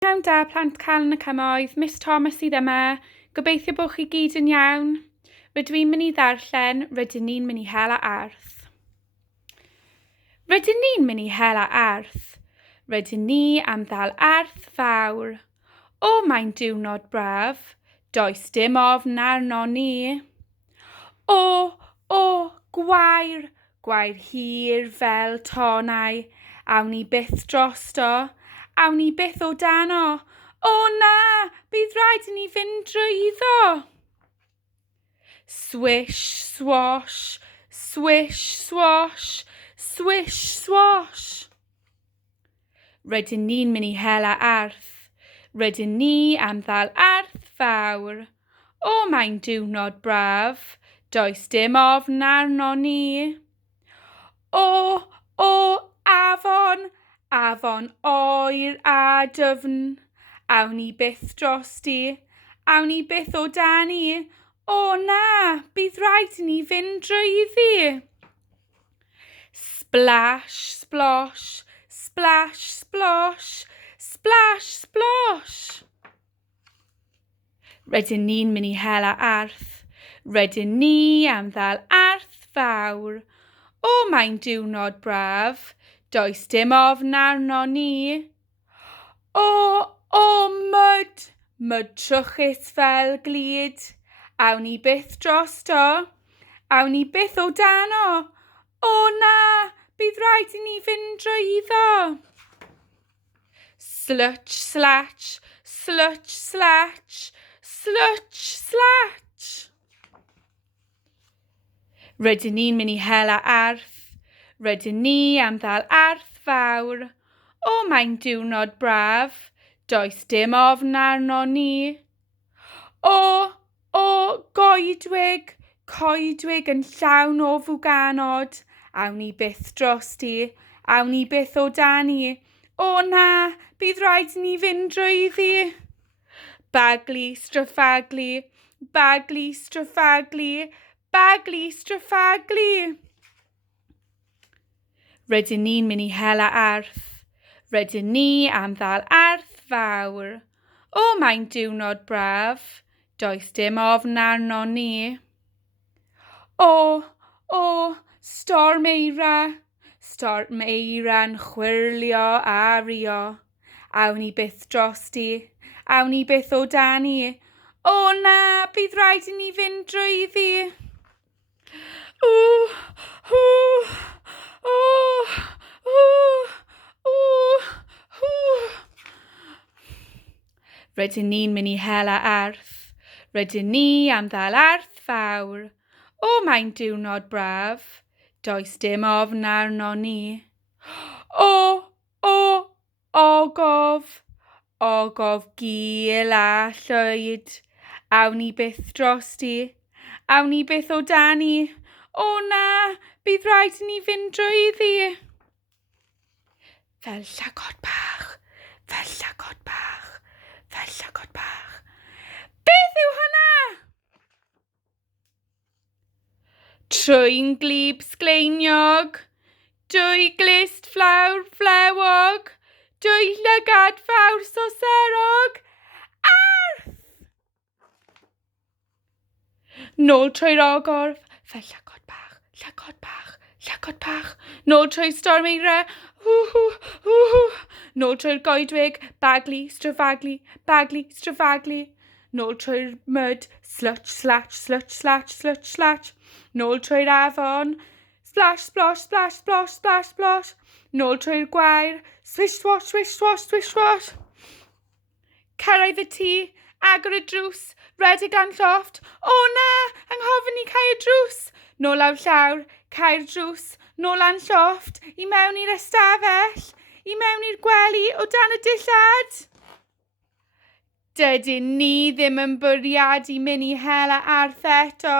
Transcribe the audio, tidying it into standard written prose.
Iawn da plant cael yn y cymoedd, Miss Thomas sydd yma, gobeithio bod chi gyd yn iawn. Rydw i'n mynd i ddarllen, rydyn ni'n mynd i Hela Arth. Rydyn ni'n mynd i Hela Arth, rydyn ni am ddal Arth fawr. O, mae'n diwrnod braf, does dim ofn arno ni. O, gwair, gwair hir fel tonau, awn ni byth drosto, awn ni byth o dano. O na, bydd rhaid i ni fynd drwyddo. Swish, swash, swish, swash, swish, swash. Rydyn ni'n mynd i Hela Arth, rydyn ni am ddal Arth fawr. O, mae'n diwrnod braf, does dim ofn arno ni. O, afon, afon oer a dyfn, awn ni byth drosti, awn ni byth o dani. O na, bydd rhaid i ni fynd drwyddi. Splash, splosh, splash, splosh, splash, splosh. Rydyn ni'n mynd i Hela Arth, rydyn ni am ddal Arth fawr. O, mae'n diwrnod braf, does dim ofn arno ni. O, myd, myd trwchus fel glid, awn ni byth drosto, awn ni byth o dano. O na, bydd rhaid i ni fynd drwyddo. Slutch, slatch, slutch, slatch, slutch, slatch. Rydyn ni'n mynd i Hela Arth, rydyn ni am ddal Arth fawr. O, mae'n diwrnod braf, does dim ofn arno ni. O, goedwig, coedwig yn llawn o fwganod, awn ni byth drosti, awn ni byth o dani. O na, bydd rhaid i ni fynd drwyddi. Bagli, straffagli, bagli, straffagli, bagli, straffagli. Rydyn ni'n mynd i Hela Arth, rydyn ni am ddal Arth fawr. O, mae'n diwrnod braf, does dim ofn arno ni. O, storm eira'n chwirlio a rio, awn ni byth drosti, awn ni byth o dani. O na, bydd rhaid i ni fynd drwyddi. Rydyn ni'n mynd i Hela Arth, rydyn ni am ddal Arth fawr. O, mae'n diwrnod braf, does dim ofn arno ni. O, ogof gul a llwyd, awn ni byth drosti, awn ni byth o dani. O na, bydd rhaid i ni fynd drwyddi. Fel llagod bach, fel llagod bach, fel llagod bach. Beth yw hwnna? Trwy'n glib sgleiniog, dwy glist flawr flewog, dwy llygad fawr soserog. Arth! Nôl trwy'r ogorf, fel llagod bach, llagod bach, llagod bach. Nôl trwy'r storm eira, nôl trwy'r goedwig, bagli, strafagli, bagli, strafagli. Nôl trwy'r myd, slutch, slatch, slutch, slatch, slutch, slatch. Nôl trwy'r afon, splash, splosh, splash, splosh, splash, splosh. Nôl trwy'r gwair, swish, swash, swish, swash, swish, swash. Cyrraedd y tŷ, agor y drws, redig a'n llofft. O na, anghofyn i cau y drws. Nôl awr llawr, cau'r drws, nôl a'n llofft, i mewn i'r ystafell, i mewn i'r gwely o dan y dillad. Dydyn ni ddim yn bwriadu mynd i Hela Arth eto.